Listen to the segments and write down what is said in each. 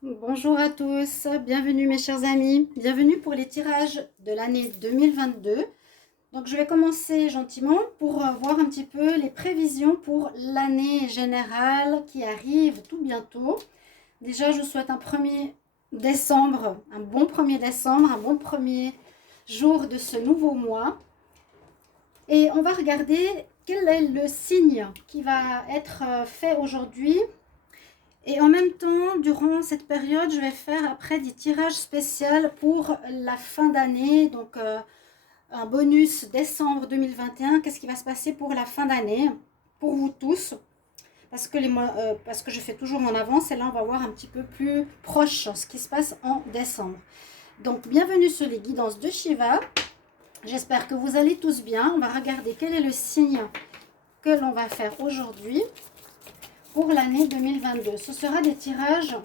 Bonjour à tous, bienvenue mes chers amis, bienvenue pour les tirages de l'année 2022. Donc je vais commencer gentiment pour voir un petit peu les prévisions pour l'année générale qui arrive tout bientôt. Déjà je vous souhaite un 1er décembre, un bon 1er décembre, un bon premier jour de ce nouveau mois. Et on va regarder quel est le signe qui va être fait aujourd'hui. Et en même temps, durant cette période, je vais faire après des tirages spéciaux pour la fin d'année. Donc, un bonus décembre 2021. Qu'est-ce qui va se passer pour la fin d'année pour vous tous? Parce que je fais toujours en avance et là, on va voir un petit peu plus proche ce qui se passe en décembre. Donc, bienvenue sur les guidances de Shiva. J'espère que vous allez tous bien. On va regarder quel est le signe que l'on va faire aujourd'hui pour l'année 2022. Ce sera des tirages,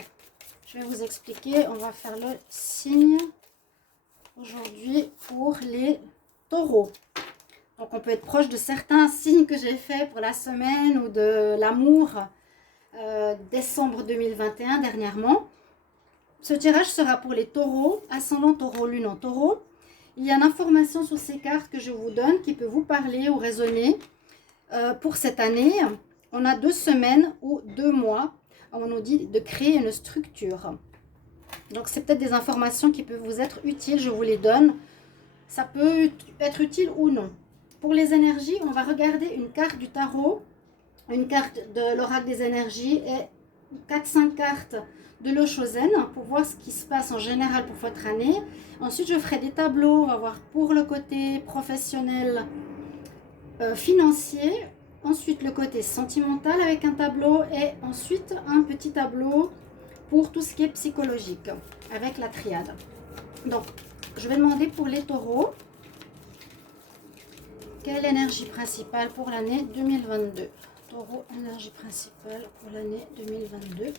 je vais vous expliquer, on va faire le signe aujourd'hui pour les taureaux. Donc on peut être proche de certains signes que j'ai fait pour la semaine ou de l'amour décembre 2021 dernièrement. Ce tirage sera pour les taureaux, ascendant taureau, lune en taureau. Il y a une information sur ces cartes que je vous donne qui peut vous parler ou résonner pour cette année. On a 2 semaines ou 2 mois. On nous dit de créer une structure. Donc, c'est peut-être des informations qui peuvent vous être utiles. Je vous les donne. Ça peut être utile ou non. Pour les énergies, on va regarder une carte du tarot, une carte de l'oracle des énergies et 4-5 cartes de l'Oshozen pour voir ce qui se passe en général pour votre année. Ensuite, je ferai des tableaux. On va voir pour le côté professionnel, financier. Ensuite, le côté sentimental avec un tableau et ensuite un petit tableau pour tout ce qui est psychologique avec la triade. Donc, je vais demander pour les taureaux, quelle énergie principale pour l'année 2022? Taureau, énergie principale pour l'année 2022.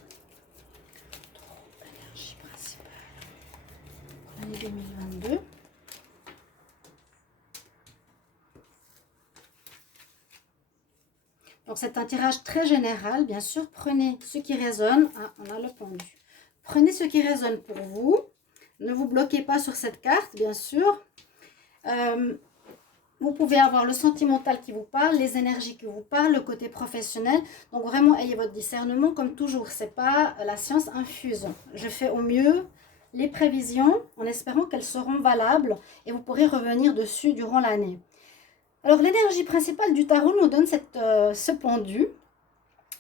Taureau, énergie principale pour l'année 2022. Donc c'est un tirage très général, bien sûr. Prenez ce qui résonne. Ah, on a le pendu. Prenez ce qui résonne pour vous. Ne vous bloquez pas sur cette carte, bien sûr. Vous pouvez avoir le sentimental qui vous parle, les énergies qui vous parlent, le côté professionnel. Donc vraiment, ayez votre discernement comme toujours. Ce n'est pas la science infuse. Je fais au mieux les prévisions en espérant qu'elles seront valables et vous pourrez revenir dessus durant l'année. Alors, l'énergie principale du tarot nous donne ce pendu.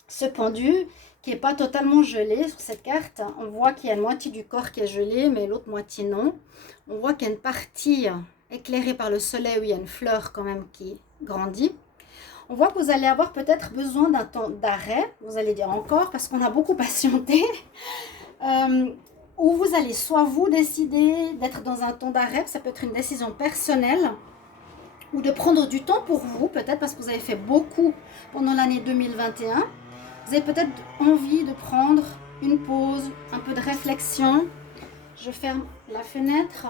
Ce pendu qui n'est pas totalement gelé sur cette carte. On voit qu'il y a une moitié du corps qui est gelé, mais l'autre moitié non. On voit qu'il y a une partie éclairée par le soleil où il y a une fleur quand même qui grandit. On voit que vous allez avoir peut-être besoin d'un temps d'arrêt. Vous allez dire encore parce qu'on a beaucoup patienté. Où vous allez soit vous décider d'être dans un temps d'arrêt, ça peut être une décision personnelle, ou de prendre du temps pour vous, peut-être parce que vous avez fait beaucoup pendant l'année 2021. Vous avez peut-être envie de prendre une pause, un peu de réflexion. Je ferme la fenêtre.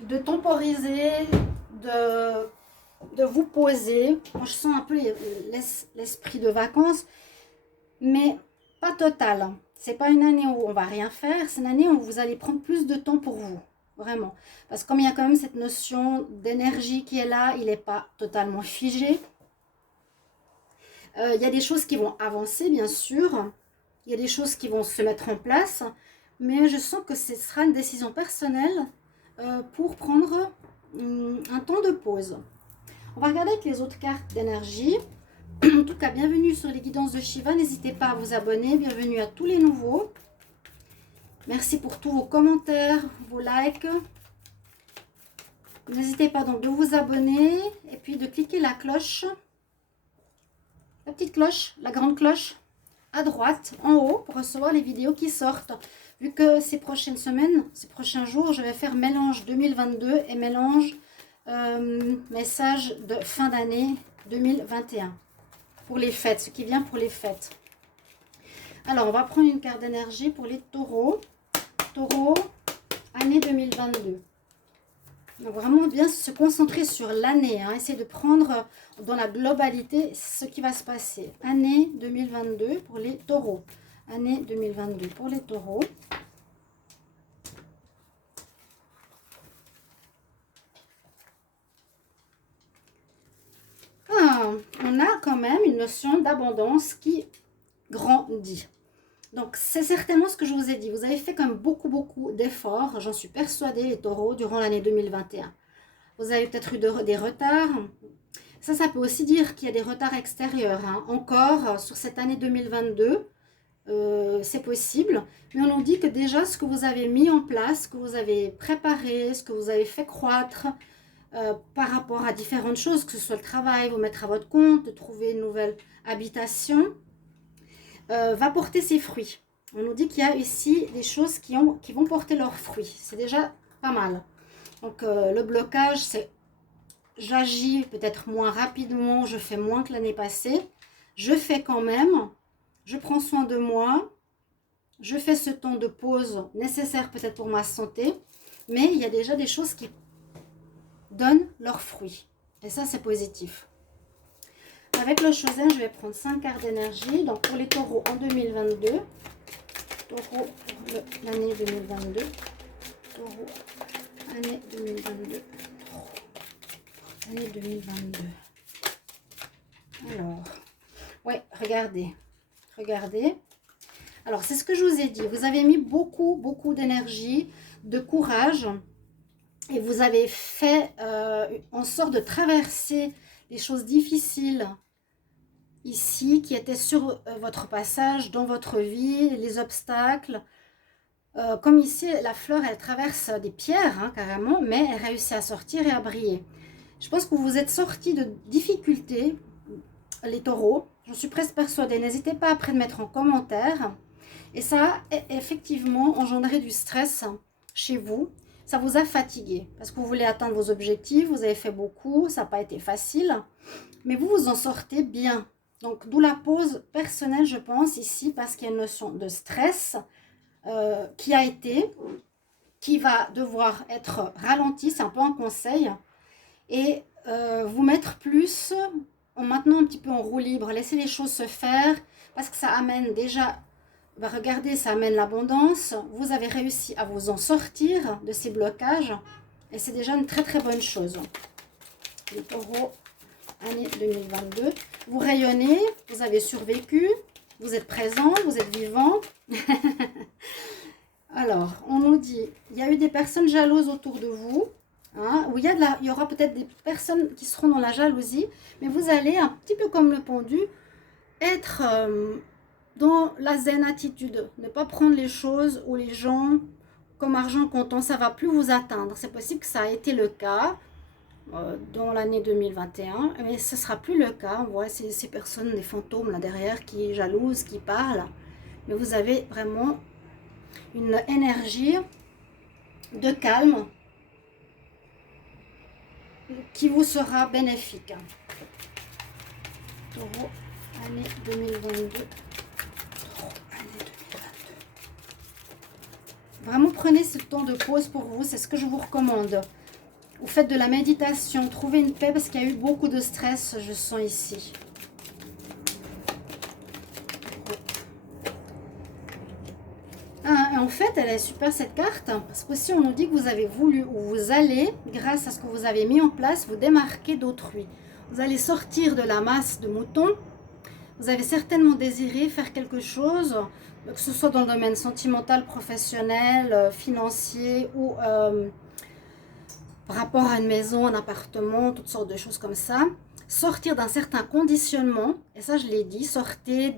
De temporiser, de vous poser. Moi, je sens un peu l'esprit de vacances, mais pas total. C'est pas une année où on va rien faire, c'est une année où vous allez prendre plus de temps pour vous. Vraiment. Parce que comme il y a quand même cette notion d'énergie qui est là, il n'est pas totalement figé. Il y a des choses qui vont avancer, bien sûr. Il y a des choses qui vont se mettre en place. Mais je sens que ce sera une décision personnelle pour prendre un temps de pause. On va regarder avec les autres cartes d'énergie. En tout cas, bienvenue sur les guidances de Shiva. N'hésitez pas à vous abonner. Bienvenue à tous les nouveaux. Merci pour tous vos commentaires, vos likes. N'hésitez pas donc de vous abonner et puis de cliquer la cloche, la petite cloche, la grande cloche à droite, en haut, pour recevoir les vidéos qui sortent. Vu que ces prochaines semaines, ces prochains jours, je vais faire mélange 2022 et mélange message de fin d'année 2021 pour les fêtes, ce qui vient pour les fêtes. Alors, on va prendre une carte d'énergie pour les taureaux. Taureau, année 2022. Donc vraiment bien se concentrer sur l'année, hein. Essayer de prendre dans la globalité ce qui va se passer. Année 2022 pour les taureaux. année 2022 pour les taureaux. Ah, on a quand même une notion d'abondance qui grandit. Donc, c'est certainement ce que je vous ai dit. Vous avez fait quand même beaucoup d'efforts, j'en suis persuadée, les taureaux, durant l'année 2021. Vous avez peut-être eu des retards. Ça peut aussi dire qu'il y a des retards extérieurs. Hein. Encore, sur cette année 2022, c'est possible. Mais on nous dit que déjà, ce que vous avez mis en place, ce que vous avez préparé, ce que vous avez fait croître, par rapport à différentes choses, que ce soit le travail, vous mettre à votre compte, de trouver une nouvelle habitation, va porter ses fruits. On nous dit qu'il y a ici des choses qui vont porter leurs fruits. C'est déjà pas mal. Donc le blocage, c'est j'agis peut-être moins rapidement, je fais moins que l'année passée. Je fais quand même, je prends soin de moi, je fais ce temps de pause nécessaire peut-être pour ma santé, mais il y a déjà des choses qui donnent leurs fruits. Et ça, c'est positif. Avec le Chosen, je vais prendre 5 cartes d'énergie. Donc, pour les taureaux en 2022. Taureau pour l'année 2022. Taureau, année 2022. Année 2022. Alors, ouais, regardez. Regardez. Alors, c'est ce que je vous ai dit. Vous avez mis beaucoup d'énergie, de courage. Et vous avez fait en sorte de traverser des choses difficiles ici, qui étaient sur votre passage dans votre vie, les obstacles. Comme ici, la fleur, elle traverse des pierres, hein, carrément, mais elle réussit à sortir et à briller. Je pense que vous vous êtes sortis de difficultés, les taureaux. J'en suis presque persuadée. N'hésitez pas après de mettre en commentaire. Et ça a effectivement engendré du stress chez vous. Ça vous a fatigué parce que vous voulez atteindre vos objectifs, vous avez fait beaucoup, ça n'a pas été facile, mais vous vous en sortez bien. Donc, d'où la pause personnelle, je pense, ici, parce qu'il y a une notion de stress qui va devoir être ralentie, c'est un peu un conseil, et vous mettre plus, en maintenant un petit peu en roue libre, laisser les choses se faire, parce que ça amène déjà... regardez, ça amène l'abondance. Vous avez réussi à vous en sortir de ces blocages. Et c'est déjà une très bonne chose. Les taureaux, année 2022. Vous rayonnez, vous avez survécu, vous êtes présent, vous êtes vivant. Alors, on nous dit, il y a eu des personnes jalouses autour de vous. Hein, où il y aura peut-être des personnes qui seront dans la jalousie. Mais vous allez, un petit peu comme le pendu, être... dans la zen attitude, ne pas prendre les choses ou les gens comme argent comptant, ça ne va plus vous atteindre. C'est possible que ça a été le cas dans l'année 2021, mais ce ne sera plus le cas. On voit ces personnes, des fantômes là derrière qui jalousent, qui parlent. Mais vous avez vraiment une énergie de calme qui vous sera bénéfique. Taureau, année 2022. Vraiment, prenez ce temps de pause pour vous, c'est ce que je vous recommande. Vous faites de la méditation, trouvez une paix parce qu'il y a eu beaucoup de stress, je sens ici. Ah, et en fait, elle est super cette carte, parce qu'aussi on nous dit que vous avez voulu, ou vous allez, grâce à ce que vous avez mis en place, vous démarquer d'autrui. Vous allez sortir de la masse de moutons. Vous avez certainement désiré faire quelque chose, que ce soit dans le domaine sentimental, professionnel, financier ou par rapport à une maison, un appartement, toutes sortes de choses comme ça. Sortir d'un certain conditionnement, et ça je l'ai dit, sortez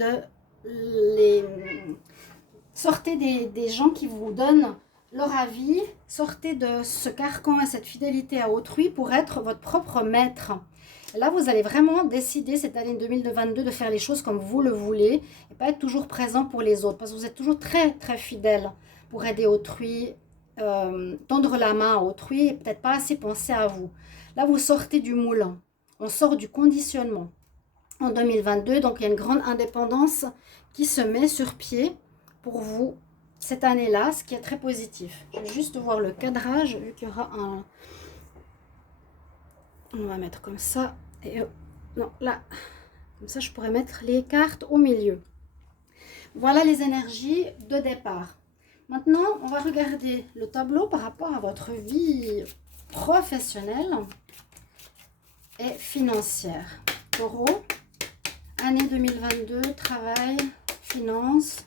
des gens qui vous donnent leur avis, sortez de ce carcan et cette fidélité à autrui pour être votre propre maître. Là, vous allez vraiment décider cette année 2022 de faire les choses comme vous le voulez et pas être toujours présent pour les autres parce que vous êtes toujours très fidèle pour aider autrui, tendre la main à autrui et peut-être pas assez penser à vous. Là, vous sortez du moulin, on sort du conditionnement en 2022, donc il y a une grande indépendance qui se met sur pied pour vous cette année-là, ce qui est très positif. Je vais juste voir le cadrage vu qu'il y aura un... On va mettre comme ça. Et non, là. Comme ça, je pourrais mettre les cartes au milieu. Voilà les énergies de départ. Maintenant, on va regarder le tableau par rapport à votre vie professionnelle et financière. Taureau, année 2022, travail, finance.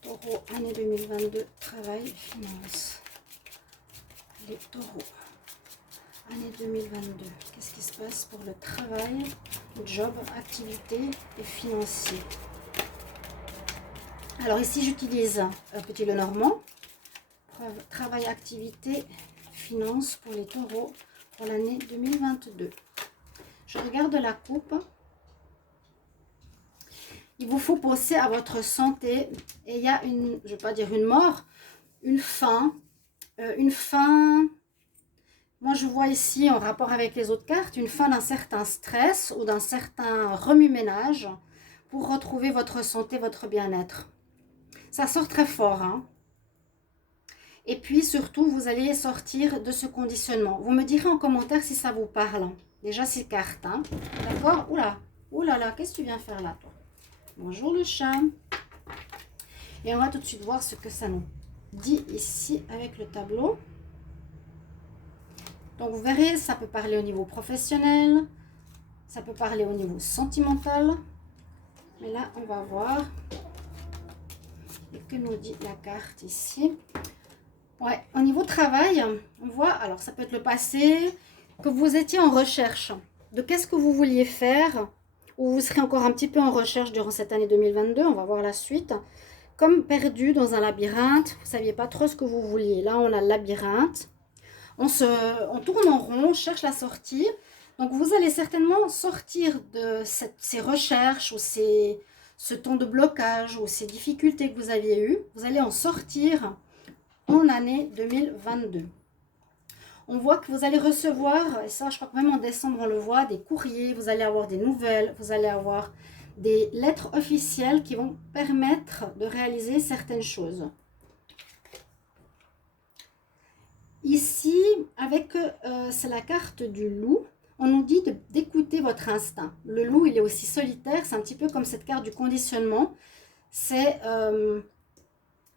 Taureau, année 2022, travail, finance. Les taureaux, année 2022. Qu'est-ce qui se passe pour le travail, job, activité et financier? Alors ici, j'utilise Petit Lenormand. Travail, activité, finance pour les taureaux pour l'année 2022. Je regarde la coupe. Il vous faut penser à votre santé. Et il y a une, je ne vais pas dire une mort, une fin. Moi je vois ici en rapport avec les autres cartes, une fin d'un certain stress ou d'un certain remue-ménage pour retrouver votre santé, votre bien-être. Ça sort très fort, hein. Et puis surtout, vous allez sortir de ce conditionnement. Vous me direz en commentaire si ça vous parle. Déjà, ces cartes, hein. D'accord? Oula là, qu'est-ce que tu viens faire là, toi? Bonjour le chat. Et on va tout de suite voir ce que ça nous dit ici avec le tableau. Donc, vous verrez, ça peut parler au niveau professionnel. Ça peut parler au niveau sentimental. Mais là, on va voir. Et que nous dit la carte ici? Ouais, au niveau travail, on voit, alors ça peut être le passé, que vous étiez en recherche de qu'est-ce que vous vouliez faire, ou vous serez encore un petit peu en recherche durant cette année 2022, on va voir la suite, comme perdu dans un labyrinthe, vous ne saviez pas trop ce que vous vouliez. Là, on a le labyrinthe, on tourne en rond, on cherche la sortie, donc vous allez certainement sortir de ces recherches, ou ce temps de blocage, ou ces difficultés que vous aviez eues, vous allez en sortir en année 2022. On voit que vous allez recevoir, et ça je crois que même en décembre on le voit, des courriers, vous allez avoir des nouvelles, vous allez avoir des lettres officielles qui vont permettre de réaliser certaines choses. Ici, avec c'est la carte du loup, on nous dit d'écouter votre instinct. Le loup, il est aussi solitaire, c'est un petit peu comme cette carte du conditionnement. C'est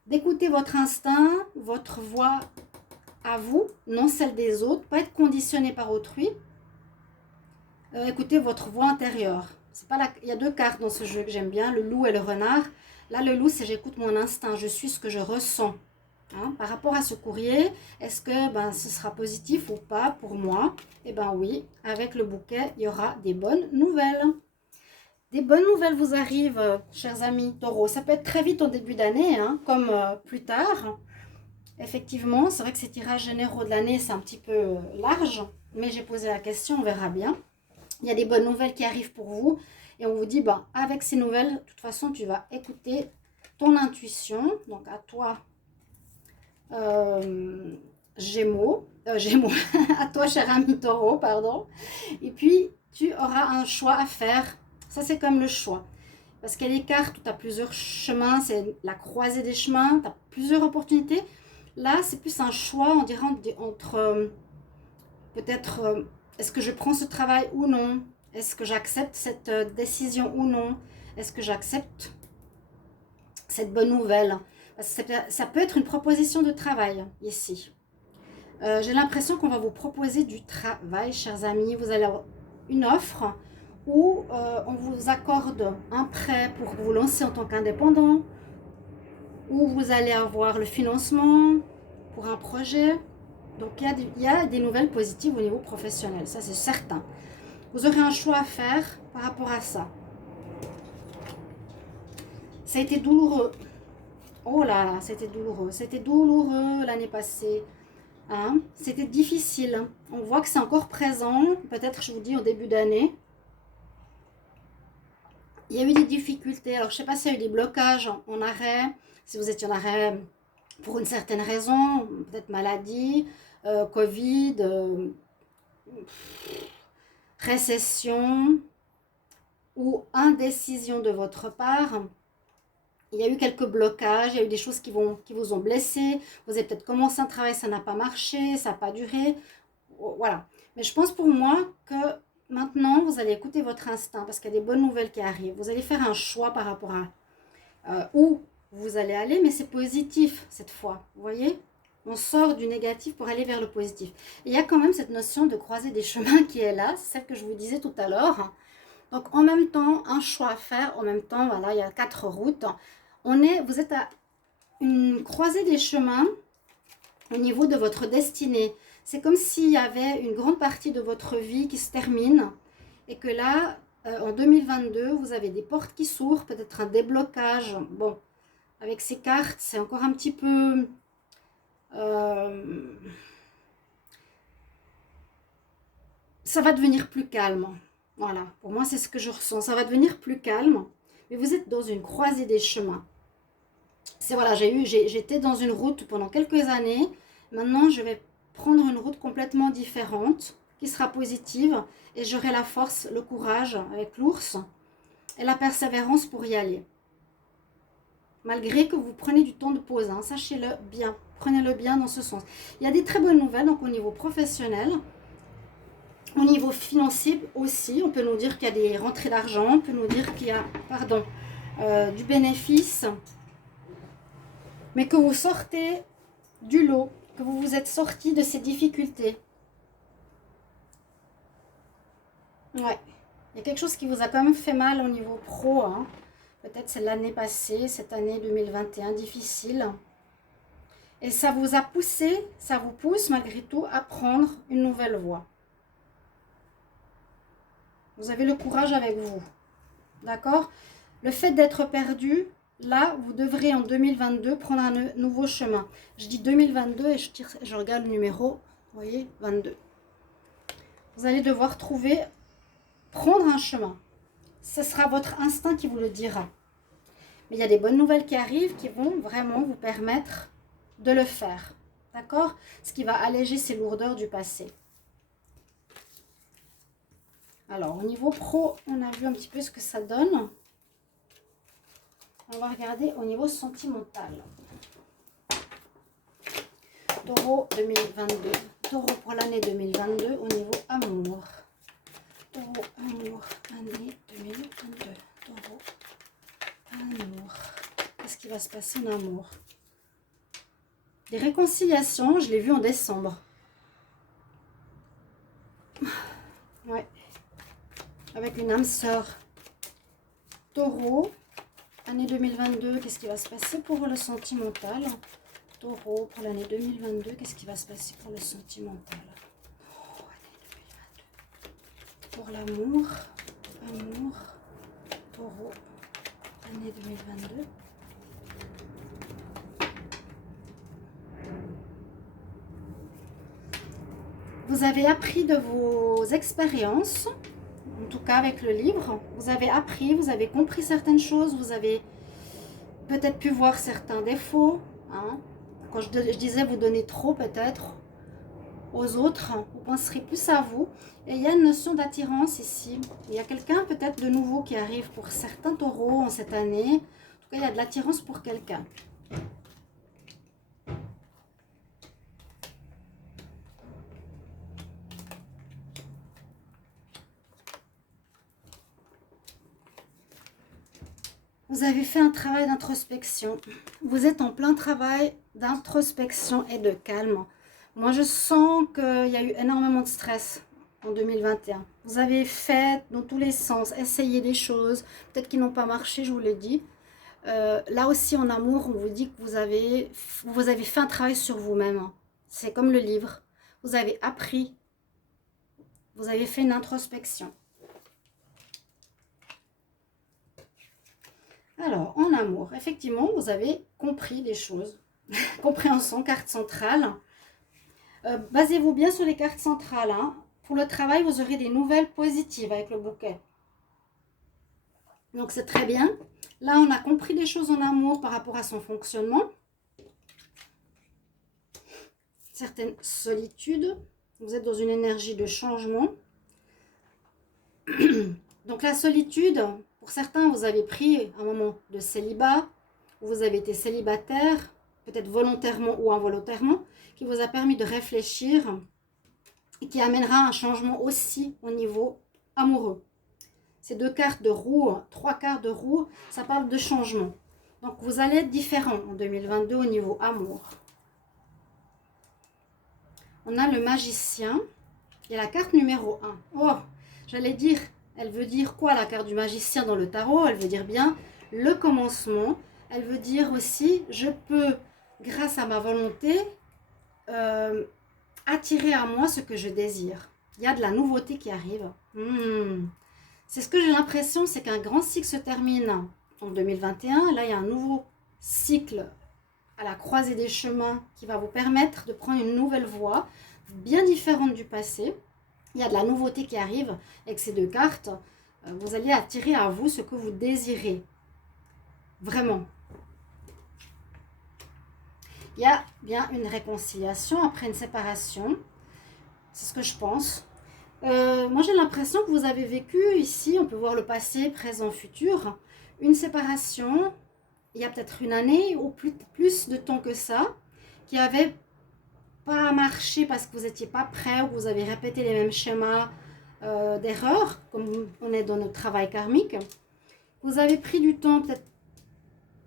d'écouter votre instinct, votre voix à vous, non celle des autres, pas être conditionné par autrui. Écoutez votre voix intérieure. C'est pas il y a deux cartes dans ce jeu que j'aime bien, le loup et le renard. Là, le loup, c'est j'écoute mon instinct, je suis ce que je ressens. Hein, par rapport à ce courrier, est-ce que ce sera positif ou pas pour moi? Eh bien oui, avec le bouquet, il y aura des bonnes nouvelles. Des bonnes nouvelles vous arrivent, chers amis taureaux. Ça peut être très vite au début d'année, hein, comme plus tard. Effectivement, c'est vrai que ces tirages généraux de l'année, c'est un petit peu large, mais j'ai posé la question, on verra bien. Il y a des bonnes nouvelles qui arrivent pour vous et on vous dit, avec ces nouvelles, de toute façon, tu vas écouter ton intuition. Donc, à toi, Gémeaux, à toi, cher ami taureau, pardon. Et puis, tu auras un choix à faire. Ça, c'est comme le choix. Parce qu'il y a des cartes où tu as plusieurs chemins, c'est la croisée des chemins, tu as plusieurs opportunités. Là, c'est plus un choix, on dirait, entre peut-être, est-ce que je prends ce travail ou non? Est-ce que j'accepte cette décision ou non? Est-ce que j'accepte cette bonne nouvelle? Parce que ça peut être une proposition de travail ici. J'ai l'impression qu'on va vous proposer du travail, chers amis. Vous allez avoir une offre où on vous accorde un prêt pour vous lancer en tant qu'indépendant, où vous allez avoir le financement pour un projet. Donc il y a des nouvelles positives au niveau professionnel, ça c'est certain. Vous aurez un choix à faire par rapport à ça. Ça a été douloureux. Oh là là, c'était douloureux. C'était douloureux l'année passée. Hein? C'était difficile. On voit que c'est encore présent. Peut-être, je vous dis, au début d'année. Il y a eu des difficultés. Alors, je ne sais pas s'il y a eu des blocages en arrêt. Si vous étiez en arrêt pour une certaine raison, peut-être maladie, Covid, récession ou indécision de votre part. Il y a eu quelques blocages, il y a eu des choses qui vous ont blessé. Vous avez peut-être commencé un travail, ça n'a pas marché, ça n'a pas duré. Voilà. Mais je pense pour moi que maintenant, vous allez écouter votre instinct parce qu'il y a des bonnes nouvelles qui arrivent. Vous allez faire un choix par rapport où vous allez aller, mais c'est positif cette fois, vous voyez? On sort du négatif pour aller vers le positif. Et il y a quand même cette notion de croiser des chemins qui est là, c'est celle que je vous disais tout à l'heure. Donc en même temps, un choix à faire, en même temps, voilà, il y a 4 routes. Vous êtes à une croisée des chemins au niveau de votre destinée. C'est comme s'il y avait une grande partie de votre vie qui se termine et que là, en 2022, vous avez des portes qui s'ouvrent, peut-être un déblocage. Bon, avec ces cartes, c'est encore un petit peu... ça va devenir plus calme. Voilà, pour moi, c'est ce que je ressens. Ça va devenir plus calme, mais vous êtes dans une croisée des chemins. C'est voilà, j'étais dans une route pendant quelques années. Maintenant, je vais prendre une route complètement différente, qui sera positive, et j'aurai la force, le courage avec l'ours et la persévérance pour y aller. Malgré que vous preniez du temps de pause, hein, sachez-le bien, prenez-le bien dans ce sens. Il y a des très bonnes nouvelles, donc au niveau professionnel, au niveau financier aussi, on peut nous dire qu'il y a des rentrées d'argent, on peut nous dire qu'il y a, du bénéfice, mais que vous sortez du lot, que vous vous êtes sorti de ces difficultés. Ouais, il y a quelque chose qui vous a quand même fait mal au niveau pro, hein. Peut-être c'est l'année passée, cette année 2021 difficile. Et ça vous a poussé, ça vous pousse malgré tout à prendre une nouvelle voie. Vous avez le courage avec vous. D'accord? Le fait d'être perdu, là, vous devrez en 2022 prendre un nouveau chemin. Je dis 2022 et je regarde le numéro, vous voyez, 22. Vous allez devoir prendre un chemin. Ce sera votre instinct qui vous le dira. Mais il y a des bonnes nouvelles qui arrivent qui vont vraiment vous permettre de le faire. D'accord? Ce qui va alléger ces lourdeurs du passé. Alors, au niveau pro, on a vu un petit peu ce que ça donne. On va regarder au niveau sentimental. Taureau 2022. Taureau pour l'année 2022 au niveau amour. Taureau, amour, année 2022. Taureau, amour. Qu'est-ce qui va se passer en amour? Des réconciliations, je l'ai vu en décembre. Ouais. Avec une âme sœur. Taureau, année 2022, qu'est-ce qui va se passer pour le sentimental? Taureau, pour l'année 2022, qu'est-ce qui va se passer pour le sentimental? Oh, année 2022. Pour l'amour, amour, taureau, année 2022. Vous avez appris de vos expériences, en tout cas avec le livre. Vous avez appris, vous avez compris certaines choses, vous avez peut-être pu voir certains défauts. Hein. Quand je disais vous donnez trop peut-être aux autres, vous penserez plus à vous. Et il y a une notion d'attirance ici. Il y a quelqu'un peut-être de nouveau qui arrive pour certains taureaux en cette année. En tout cas, il y a de l'attirance pour quelqu'un. Vous avez fait un travail d'introspection. Vous êtes en plein travail d'introspection et de calme. Moi, je sens qu'il y a eu énormément de stress en 2021. Vous avez fait dans tous les sens, essayé des choses, peut-être qui n'ont pas marché, je vous l'ai dit. Là aussi, en amour, on vous dit que vous avez fait un travail sur vous-même. C'est comme le livre. Vous avez appris. Vous avez fait une introspection. Alors, en amour, effectivement, vous avez compris des choses. Compréhension, carte centrale. Basez-vous bien sur les cartes centrales. Hein. Pour le travail, vous aurez des nouvelles positives avec le bouquet. Donc, c'est très bien. Là, on a compris des choses en amour par rapport à son fonctionnement. Certaines solitudes. Vous êtes dans une énergie de changement. Donc, la solitude... Pour certains, vous avez pris un moment de célibat, vous avez été célibataire, peut-être volontairement ou involontairement, qui vous a permis de réfléchir et qui amènera un changement aussi au niveau amoureux. Ces deux cartes de roue, 3 cartes de roue, ça parle de changement. Donc, vous allez être différent en 2022 au niveau amour. On a le magicien et la carte numéro 1. Oh, j'allais dire, elle veut dire quoi la carte du magicien dans le tarot? Elle veut dire bien le commencement. Elle veut dire aussi, je peux, grâce à ma volonté, attirer à moi ce que je désire. Il y a de la nouveauté qui arrive. C'est ce que j'ai l'impression, c'est qu'un grand cycle se termine en 2021. Là, il y a un nouveau cycle à la croisée des chemins qui va vous permettre de prendre une nouvelle voie, bien différente du passé. Il y a de la nouveauté qui arrive avec ces deux cartes. Vous allez attirer à vous ce que vous désirez. Vraiment. Il y a bien une réconciliation après une séparation. C'est ce que je pense. Moi, j'ai l'impression que vous avez vécu ici, on peut voir le passé, présent, futur, une séparation, il y a peut-être une année ou plus de temps que ça, qui avait pas marché parce que vous n'étiez pas prêt ou que vous avez répété les mêmes schémas d'erreur, comme on est dans notre travail karmique. Vous avez pris du temps peut-être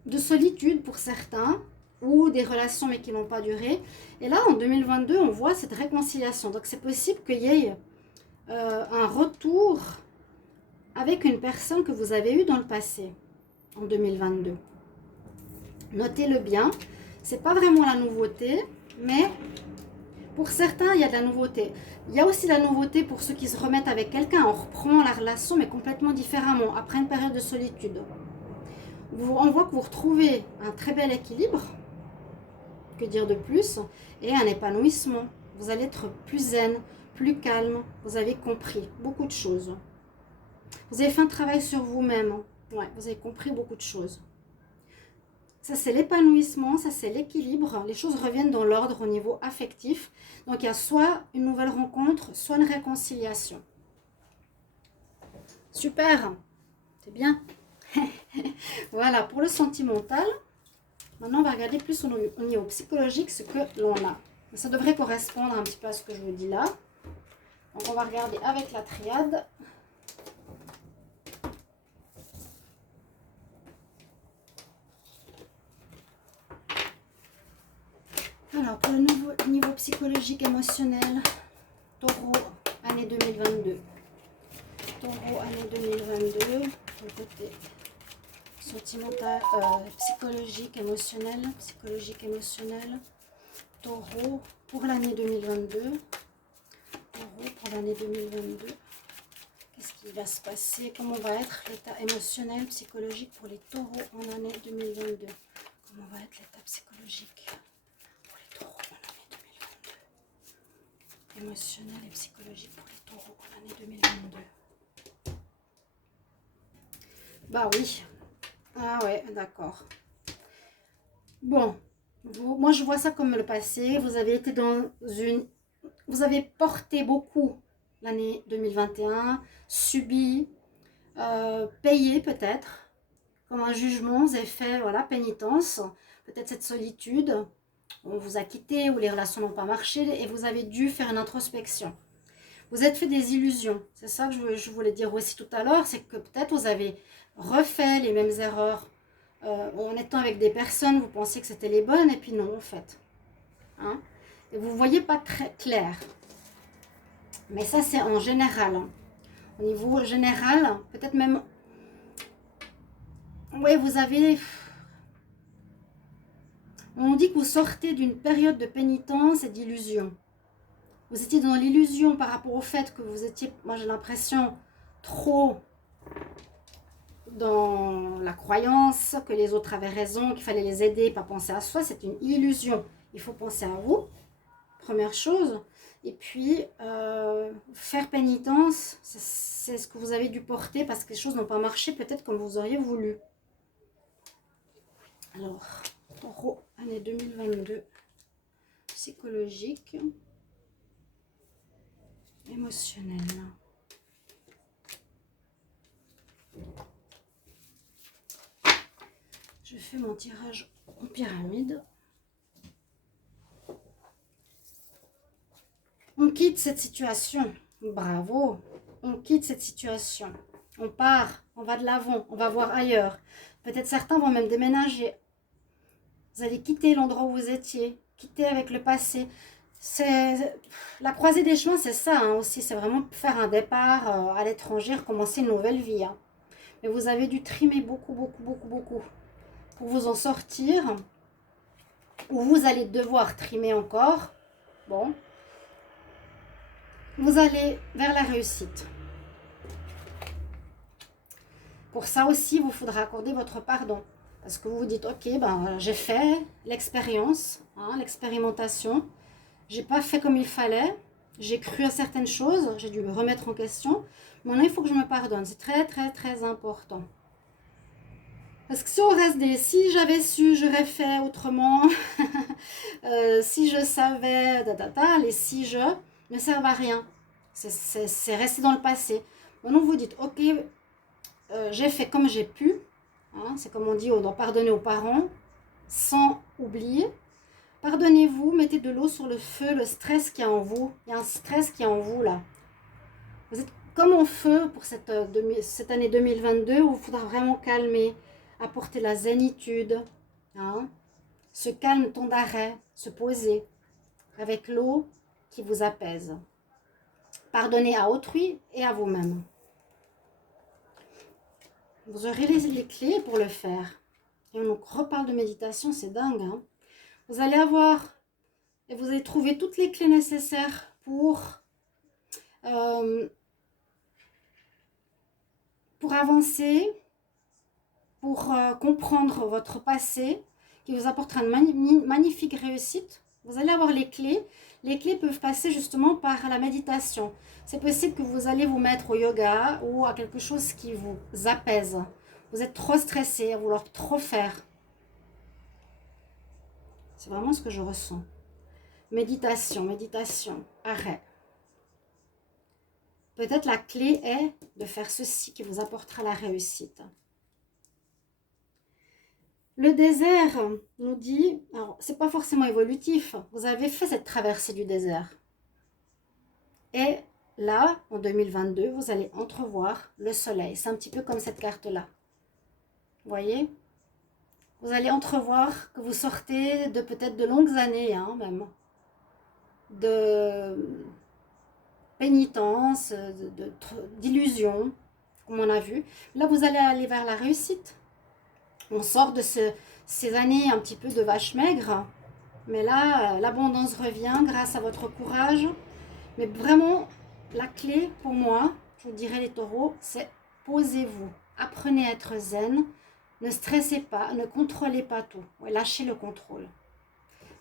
de solitude pour certains, ou des relations mais qui n'ont pas duré. Et là, en 2022, on voit cette réconciliation. Donc, c'est possible qu'il y ait un retour avec une personne que vous avez eue dans le passé, en 2022. Notez-le bien. C'est pas vraiment la nouveauté, mais pour certains, il y a de la nouveauté. Il y a aussi la nouveauté pour ceux qui se remettent avec quelqu'un. On reprend la relation, mais complètement différemment, après une période de solitude. On voit que vous retrouvez un très bel équilibre, que dire de plus, et un épanouissement. Vous allez être plus zen, plus calme, vous avez compris beaucoup de choses. Vous avez fait un travail sur vous-même, ouais, vous avez compris beaucoup de choses. Ça, c'est l'épanouissement, ça, c'est l'équilibre. Les choses reviennent dans l'ordre au niveau affectif. Donc, il y a soit une nouvelle rencontre, soit une réconciliation. Super, c'est bien. Voilà, pour le sentimental. Maintenant, on va regarder plus au niveau psychologique ce que l'on a. Ça devrait correspondre un petit peu à ce que je vous dis là. Donc, on va regarder avec la triade. Alors, pour le niveau psychologique émotionnel, Taureau, année 2022. Taureau, année 2022, le côté sentimental, psychologique, émotionnel, Taureau, pour l'année 2022. Taureau, pour l'année 2022. Qu'est-ce qui va se passer? Comment va être l'état émotionnel, psychologique pour les taureaux en année 2022? Comment va être l'état psychologique pour les taureaux en année 2022? Émotionnel et psychologique pour les taureaux en année 2022. Bah oui. Ah ouais, d'accord. Bon, moi je vois ça comme le passé. Vous avez été dans une... Vous avez porté beaucoup l'année 2021, subi, payé peut-être, comme un jugement, vous avez fait, voilà, pénitence, peut-être cette solitude, on vous a quitté ou les relations n'ont pas marché et vous avez dû faire une introspection. Vous êtes fait des illusions, c'est ça que je voulais dire aussi tout à l'heure, c'est que peut-être vous avez refait les mêmes erreurs en étant avec des personnes, vous pensiez que c'était les bonnes et puis non en fait. Hein? Et vous ne voyez pas très clair. Mais ça c'est en général. Hein. Au niveau général, peut-être même... Oui, vous avez... On dit que vous sortez d'une période de pénitence et d'illusion. Vous étiez dans l'illusion par rapport au fait que vous étiez, moi j'ai l'impression, trop dans la croyance que les autres avaient raison, qu'il fallait les aider, pas penser à soi. C'est une illusion. Il faut penser à vous, première chose. Et puis, faire pénitence, c'est ce que vous avez dû porter parce que les choses n'ont pas marché peut-être comme vous auriez voulu. Alors, Taureau, année 2022, psychologique, émotionnel. Je fais mon tirage en pyramide. On quitte cette situation. Bravo. On quitte cette situation. On part, on va de l'avant, on va voir ailleurs. Peut-être certains vont même déménager. Vous allez quitter l'endroit où vous étiez, quitter avec le passé. La croisée des chemins, c'est ça hein, aussi. C'est vraiment faire un départ à l'étranger, recommencer une nouvelle vie. Hein. Mais vous avez dû trimer beaucoup pour vous en sortir. Ou vous allez devoir trimer encore. Bon. Vous allez vers la réussite. Pour ça aussi, il vous faudra accorder votre pardon. Parce que vous vous dites, ok, ben, j'ai fait l'expérience, hein, l'expérimentation. J'ai pas fait comme il fallait. J'ai cru à certaines choses. J'ai dû me remettre en question. Maintenant, il faut que je me pardonne. C'est très important. Parce que si on reste des si j'avais su, j'aurais fait autrement. Si je savais, les si je ne servent à rien. C'est resté dans le passé. Maintenant, vous dites, ok, j'ai fait comme j'ai pu. Hein, c'est comme on dit, on doit pardonner aux parents sans oublier. Pardonnez-vous, mettez de l'eau sur le feu, le stress qui est en vous. Il y a un stress qui est en vous là. Vous êtes comme en feu pour cette année 2022 où il faudra vraiment calmer, apporter la zénitude, hein, ce calme, temps d'arrêt, se poser avec l'eau qui vous apaise. Pardonnez à autrui et à vous-même. Vous aurez les clés pour le faire. Et on reparle de méditation, c'est dingue. Hein. Vous allez avoir et vous allez trouver toutes les clés nécessaires pour avancer, pour comprendre votre passé, qui vous apportera une magnifique réussite. Vous allez avoir les clés. Les clés peuvent passer justement par la méditation. C'est possible que vous allez vous mettre au yoga ou à quelque chose qui vous apaise. Vous êtes trop stressé, à vouloir trop faire. C'est vraiment ce que je ressens. Méditation, arrêt. Peut-être la clé est de faire ceci qui vous apportera la réussite. Le désert nous dit, alors c'est pas forcément évolutif, vous avez fait cette traversée du désert. Et là, en 2022, vous allez entrevoir le soleil. C'est un petit peu comme cette carte-là. Vous voyez ? Vous allez entrevoir que vous sortez de peut-être de longues années, hein, même, de pénitence, d'illusion, comme on a vu. Là, vous allez aller vers la réussite. On sort de ces années un petit peu de vache maigre, mais là, l'abondance revient grâce à votre courage. Mais vraiment, la clé pour moi, je vous dirais les taureaux, c'est posez-vous, apprenez à être zen, ne stressez pas, ne contrôlez pas tout, ouais, lâchez le contrôle.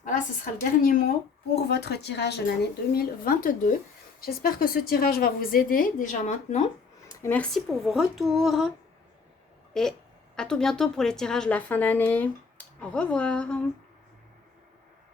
Voilà, ce sera le dernier mot pour votre tirage de l'année 2022. J'espère que ce tirage va vous aider déjà maintenant. Et merci pour vos retours. Et à tout bientôt pour les tirages de la fin d'année. Au revoir.